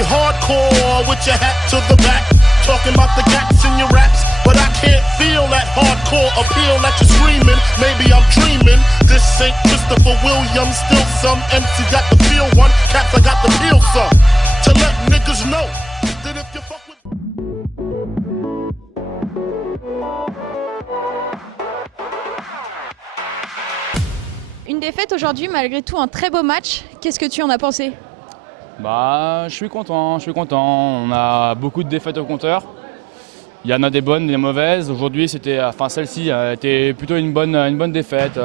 be hardcore with your hat to the back, talking about the cats in your raps, but I can't feel that hardcore appeal that you're screaming. Maybe I'm dreaming. This ain't Christopher Williams, still some MC got the feel one, cats I got the feel some. To let niggas know that if you fuck with Une défaite aujourd'hui, malgré tout un très beau match. Qu'est-ce que tu en as pensé? Je suis content. On a beaucoup de défaites au compteur. Il y en a des bonnes, des mauvaises. Aujourd'hui, celle-ci a été plutôt une bonne défaite.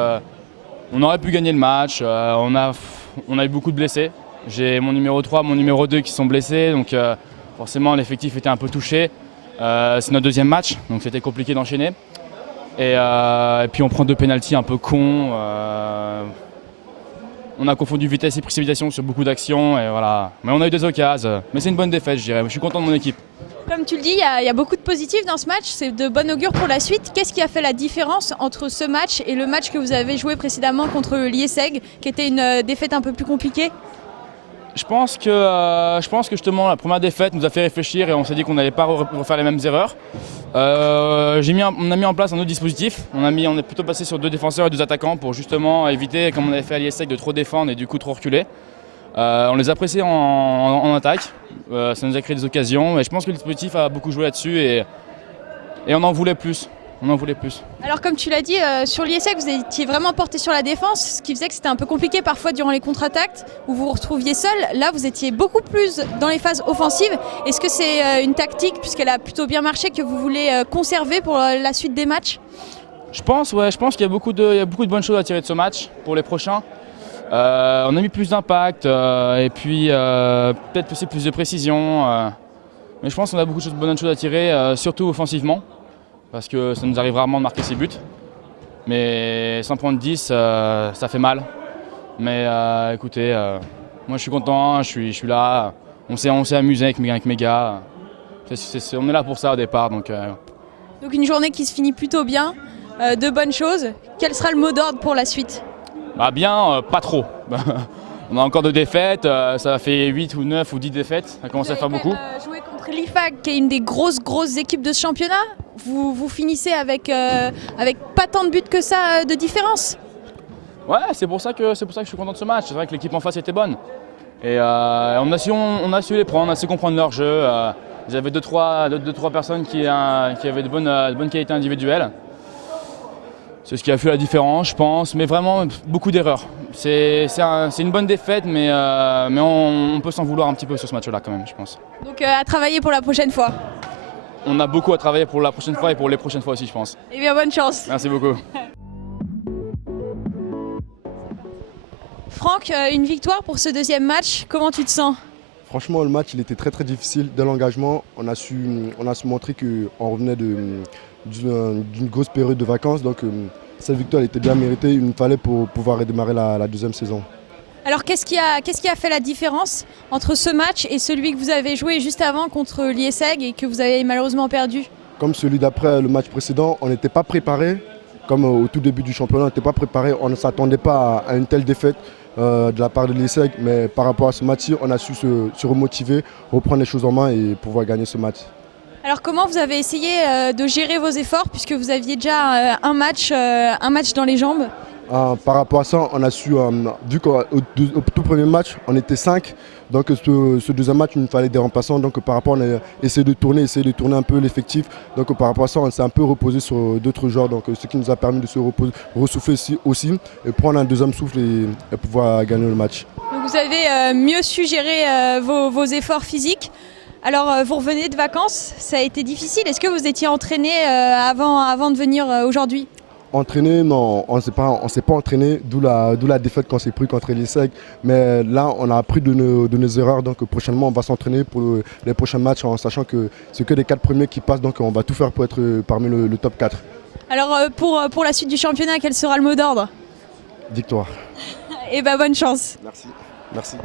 On aurait pu gagner le match. On a eu beaucoup de blessés. J'ai mon numéro 3, mon numéro 2 qui sont blessés. Donc forcément, l'effectif était un peu touché. C'est notre deuxième match, donc c'était compliqué d'enchaîner. Et puis on prend 2 pénaltys un peu cons. On a confondu vitesse et précipitation sur beaucoup d'actions. Et voilà. Mais on a eu des occasions. Mais c'est une bonne défaite, je dirais. Je suis content de mon équipe. Comme tu le dis, il y a beaucoup de positifs dans ce match. C'est de bon augure pour la suite. Qu'est-ce qui a fait la différence entre ce match et le match que vous avez joué précédemment contre Liesseg, qui était une défaite un peu plus compliquée? Je pense que justement la première défaite nous a fait réfléchir et on s'est dit qu'on n'allait pas refaire les mêmes erreurs. On a mis en place un autre dispositif. On est plutôt passé sur 2 défenseurs et 2 attaquants pour justement éviter, comme on avait fait à Liesseg, de trop défendre et du coup trop reculer. On les a pressés en attaque. Ça nous a créé des occasions. Et je pense que le dispositif a beaucoup joué là-dessus et on en voulait plus. Alors comme tu l'as dit, sur Liesseg, vous étiez vraiment porté sur la défense, ce qui faisait que c'était un peu compliqué parfois durant les contre-attaques où vous vous retrouviez seul. Là, vous étiez beaucoup plus dans les phases offensives. Est-ce que c'est une tactique, puisqu'elle a plutôt bien marché, que vous voulez conserver pour la suite des matchs? Je pense qu'il y a beaucoup de bonnes choses à tirer de ce match pour les prochains. On a mis plus d'impact et puis peut-être aussi plus de précision. Mais je pense qu'on a beaucoup de bonnes choses à tirer, surtout offensivement. Parce que ça nous arrive rarement de marquer ses buts. Mais sans prendre 10, ça fait mal. Mais écoutez, moi je suis content, je suis là. On s'est amusé avec mes gars. On est là pour ça au départ. Donc une journée qui se finit plutôt bien, de bonnes choses. Quel sera le mot d'ordre pour la suite? Bien, pas trop. On a encore 2 défaites, ça fait 8 ou 9 ou 10 défaites. Ça commence à faire beaucoup. Jouer contre l'IFAG, qui est une des grosses équipes de ce championnat. Vous finissez avec pas tant de buts que ça de différence. Ouais, c'est pour ça que je suis content de ce match. C'est vrai que l'équipe en face était bonne. Et on a su les prendre, on a su comprendre leur jeu. Ils avaient 2-3 personnes qui avaient de bonnes qualités individuelles. C'est ce qui a fait la différence, je pense. Mais vraiment, beaucoup d'erreurs. C'est une bonne défaite, mais on peut s'en vouloir un petit peu sur ce match-là quand même, je pense. Donc à travailler pour la prochaine fois. On a beaucoup à travailler pour la prochaine fois et pour les prochaines fois aussi, je pense. Eh bien, bonne chance. Merci beaucoup. Franck, une victoire pour ce deuxième match, comment tu te sens? Franchement, le match il était très difficile. Dès l'engagement, on a su montrer qu'on revenait d'une grosse période de vacances. Donc cette victoire elle était bien méritée. Il nous fallait pour pouvoir redémarrer la deuxième saison. Alors qu'est-ce qui a fait la différence entre ce match et celui que vous avez joué juste avant contre Liesseg et que vous avez malheureusement perdu? Comme celui d'après le match précédent, on n'était pas préparé. Comme au tout début du championnat, on n'était pas préparé. On ne s'attendait pas à une telle défaite de la part de Liesseg. Mais par rapport à ce match-ci, on a su se remotiver, reprendre les choses en main et pouvoir gagner ce match. Alors comment vous avez essayé de gérer vos efforts puisque vous aviez déjà un match dans les jambes? Par rapport à ça, on a su, vu qu'au tout premier match, on était 5, donc ce deuxième match, il nous fallait des remplaçants. Donc par rapport, on a essayé de tourner un peu l'effectif. Donc par rapport à ça, on s'est un peu reposé sur d'autres joueurs, donc ce qui nous a permis de se ressouffler aussi et prendre un deuxième souffle et pouvoir gagner le match. Donc vous avez mieux su gérer vos efforts physiques. Alors vous revenez de vacances, ça a été difficile. Est-ce que vous étiez entraîné avant de venir aujourd'hui? Entraîné, non, on ne s'est pas entraîné, d'où la défaite qu'on s'est pris contre Liesseg. Mais là, on a appris de nos erreurs, donc prochainement, on va s'entraîner pour les prochains matchs en sachant que c'est que les 4 premiers qui passent, donc on va tout faire pour être parmi le top 4. Alors pour la suite du championnat, quel sera le mot d'ordre? Victoire. Et bonne chance. Merci.